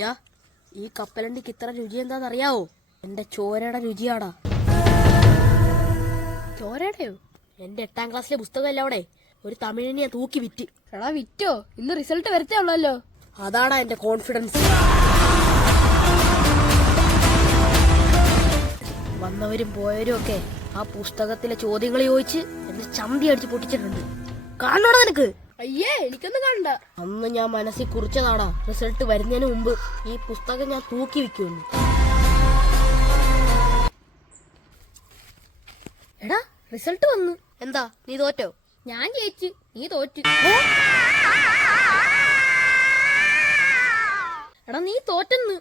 ഡാ ഈ കപ്പലണ്ടിക്ക് ഇത്ര രുചി എന്താണെന്നറിയാവോ എന്റെ ചോരയുടെ രുചിയാടാ. ചോരയുടെയോ? എന്റെ എട്ടാം ക്ലാസ്സിലെ പുസ്തകമല്ല അവിടെ? ഒരു തമിഴിനെ തൂക്കി വിറ്റ്. എടാ വിറ്റോ? ഇന്ന് റിസൾട്ട് വരത്തേ ഉള്ളല്ലോ. അതാണ് എന്റെ കോൺഫിഡൻസ്. വന്നവരും പോയവരും ഒക്കെ ആ പുസ്തകത്തിലെ ചോദ്യങ്ങൾ ചോദിച്ച് എന്നെ ചന്തി അടിച്ച് പൊട്ടിച്ചിട്ടുണ്ട്. കാണണോടാ നിനക്ക്? അയ്യേ എനിക്കൊന്നും കണ്ട അന്ന് ഞാൻ മനസ്സിൽ കുറിച്ചതാടാ. റിസൾട്ട് വരുന്നതിന് മുമ്പ് ഈ പുസ്തകം ഞാൻ തൂക്കി വെക്കുന്നു എടാ റിസൾട്ട് വന്നു. എന്താ? നീ തോറ്റോ? ഞാൻ ജയിച്ചു. നീ തോറ്റു. എടാ നീ തോറ്റെന്ന്.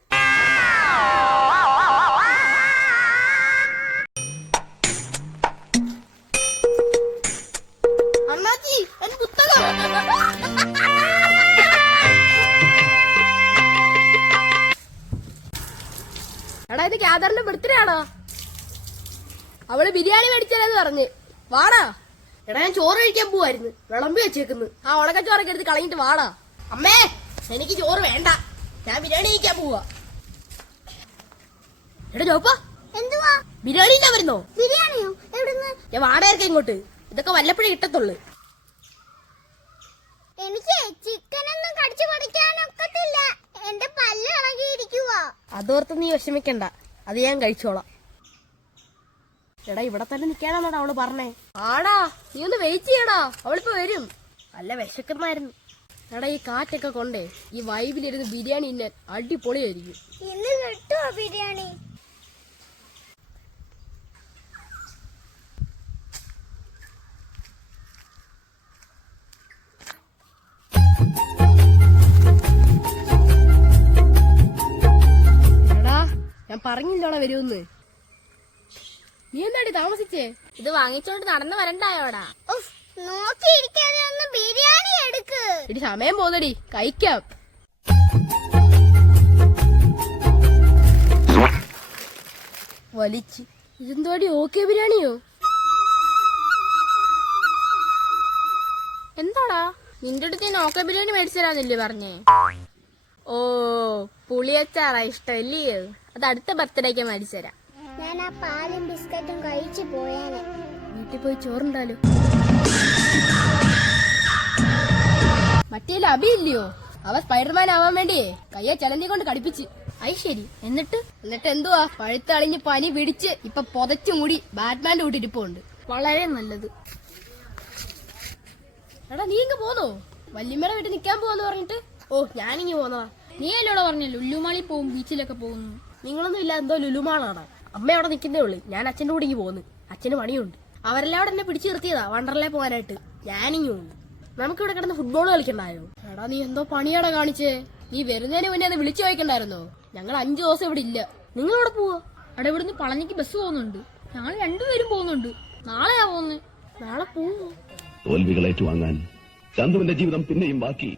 എടാ ഗ്യാദറിന്റെ ബർത്ത്ഡേ ആണോ? അവൾ ബിരിയാണി മേടിച്ചാലെന്ന് പറഞ്ഞു. വാടാ. എടാ ഞാൻ ചോറ് കഴിക്കാൻ പോവായിരുന്നു. വിളമ്പി വെച്ചേക്കുന്നു. ആ ഉണക്കച്ചോറൊക്കെ എടുത്ത് കളഞ്ഞിട്ട് വാടാ. അമ്മേ എനിക്ക് ചോറ് വേണ്ട. ഞാൻ ബിരിയാണി കഴിക്കാൻ പോവാ. എടാ ചോപ്പ എന്തുവാ? ബിരിയാണി ഇല്ല വരുന്നോ? ബിരിയാണിയോ? എവിടുന്ന്? ഞാൻ വാടകയൊക്കെ ഇങ്ങോട്ട്. ഇതൊക്കെ വല്ലപ്പോഴേ കിട്ടത്തുള്ളു എനിക്ക് ചിക്കൻ ഒന്നും അതോർത്ത് നീ വിഷമിക്കണ്ട. അത് ഞാൻ കഴിച്ചോളാം. എടാ ഇവിടെ തന്നെ നിക്കാനാണോടാ അവൾ പറഞ്ഞേ? ആടാ നീ ഒന്ന് വെയിറ്റ് ചെയ്യടാ. അവളിപ്പോ വരും. നല്ല വിശക്കുന്നായിരുന്നു എടാ ഈ കാറ്റൊക്കെ കൊണ്ടേ ഈ വൈബിലിരുന്ന് ബിരിയാണി അടിപൊളിയായിരിക്കും. ഇന്ന് കിട്ടുവോ ബിരിയാണി? പറഞ്ഞില്ലോടാ വരുമെന്ന്. നീ എന്താടി താമസിച്ചേ? ഇത് വാങ്ങിച്ചോണ്ട് നടന്നു വരണ്ടായോടാ. നോക്കിയിരിക്കാതെ ഒന്ന് ബിരിയാണി എടുക്ക്. ഇടി സമയം പോന്നടി. കഴിക്കാം. വലിച്ച്. ഇതെന്തോടി ഓക്കെ ബിരിയാണിയോ? എന്താടാ? നിന്റെ അടുത്ത് ഞാൻ ഓക്കെ ബിരിയാണി മേടിച്ചു തരാന്നില്ലേ പറഞ്ഞേ? ഓ പുളിയച്ചാറാ ഇഷ്ടം ഇല്ലേ? അത് അടുത്ത ബർത്ത്ഡേക്ക് മേടിച്ചു തരാം. ഞാൻ ആ പാലും ബിസ്ക്കറ്റും കഴിച്ചു പോയേനെ. വീട്ടിൽ പോയി ചോറുണ്ടാലോ? മറ്റേ അബി ഇല്ലയോ? അവ സ്പൈഡർമാൻ ആവാൻ വേണ്ടിയേ. കയ്യെ ചലന്തി കൊണ്ട് കടിപ്പിച്ച്. അയ് ശരി. എന്നിട്ട്? എന്നിട്ട് എന്തുവാ? പഴുത്തളിഞ്ഞ് പനി പിടിച്ച് ഇപ്പൊ പൊതച്ചു മൂടി ബാറ്റ്മാന്റെ കൂട്ടിരിപ്പുണ്ട് വളരെ നല്ലത്. എടാ നീ ഇങ്ങ് പോന്നോ? വല്യമ്മയുടെ വീട്ടിൽ നിക്കാൻ പോവാന്ന് പറഞ്ഞിട്ട്? ഓ ഞാനിങ്ങി പോന്നതാ. നീ അല്ലോടെ പറഞ്ഞ ലുല്ലുമാളി പോവും ബീച്ചിലൊക്കെ പോകുന്നു. നിങ്ങളൊന്നും ഇല്ല എന്തോ ലുലുമാളാണ് അമ്മ അവിടെ നിൽക്കുന്നേ ഉള്ളു. ഞാൻ അച്ഛന്റെ കൂടെ ഇങ്ങി പോകുന്നു അച്ഛന് പണിയുണ്ട്. അവരെല്ലാം അവിടെ എന്നെ പിടിച്ചു നിർത്തിയതാ വണ്ടർലേ പോകാനായിട്ട്. ഞാനിങ്ങി പോകുന്നു നമുക്കിവിടെ കിടന്ന് ഫുട്ബോൾ കളിക്കണ്ടായോ? എടാ നീ എന്തോ പണിയാടാ കാണിച്ചേ. നീ വരുന്നതിന് മുന്നേ അത് വിളിച്ചു ചോദിക്കണ്ടായിരുന്നോ? ഞങ്ങൾ അഞ്ചു ദിവസം ഇവിടെ ഇല്ല. നിങ്ങൾ അവിടെ പോവാ? അവിടെ ഇവിടുന്ന് പളഞ്ഞിക്ക് ബസ് പോകുന്നുണ്ട്. ഞങ്ങൾ രണ്ടുപേരും പോകുന്നുണ്ട്. നാളെയാ പോകുന്നത് നാളെ പോവോ? തോൽവികൾ ഏറ്റുവാങ്ങാൻ ചന്തുവിന്റെ ജീവിതം പിന്നെയും ബാക്കി.